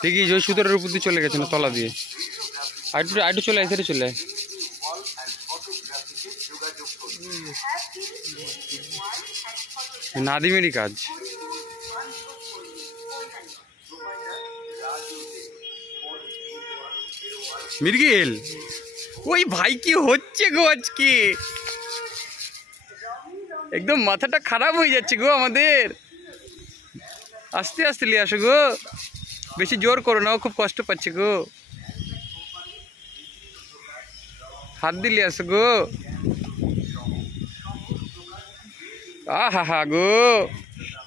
ঠিকই, ওই সুতোর উপর দিয়ে চলে গেছে না তলা দিয়ে। আইটু চলে আয়, সেটা চলে আয়। নাদিমেরই কাজ। মির্গেল, ওই ভাই কি হচ্ছে গো আজকে? একদম মাথাটা খারাপ হয়ে যাচ্ছে গো আমাদের। আস্তে আস্তে নিয়ে আসো গো, বেশি জোর করো না, ও খুব কষ্ট পাচ্ছে গো। হাত দিলে আসো গো। আহা হা গো,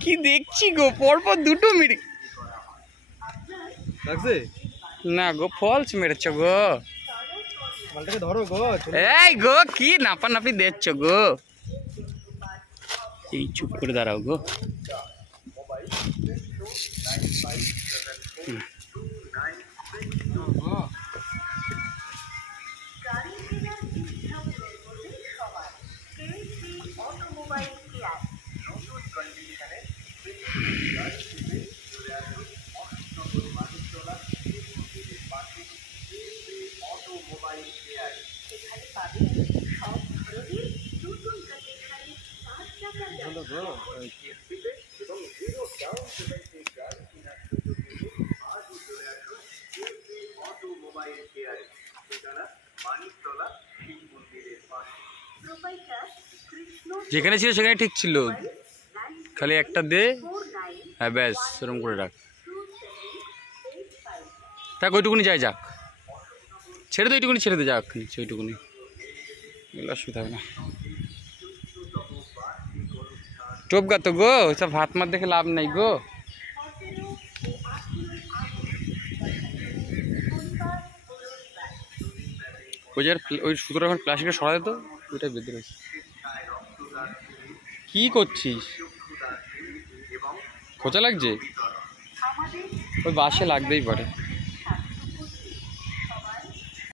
কি দেখছি গো, পরপর দুটো মির্গ না গো, ফলস মেরেছ গো। ধরো গো, এই গো কি নাপানাপি দেখছ গো। এই চুপ করে দাঁড়াও গো। যেখানে ছিল সেখানে ঠিক ছিল, খালি একটা দে। হ্যাঁ ব্যাস, সেরকম করে রাখ। থাক, ওইটুকুনি যাই, যাক ছেড়ে দে, ওইটুকুনি ছেড়ে দে, যাক নিচ্ছে ওইটুকুনি, এগুলো অসুবিধা হবে না। টোপগা তো গো, সব হাত মাত দেখে লাভ নাই গো। ওই যে ওই সুতোটা এখন প্লাস্টিকটা সরা দিত, ওইটা বেঁধে রয়েছে। কি করছিস? খোঁচা লাগছে? ওই বাসে লাগতেই পারে।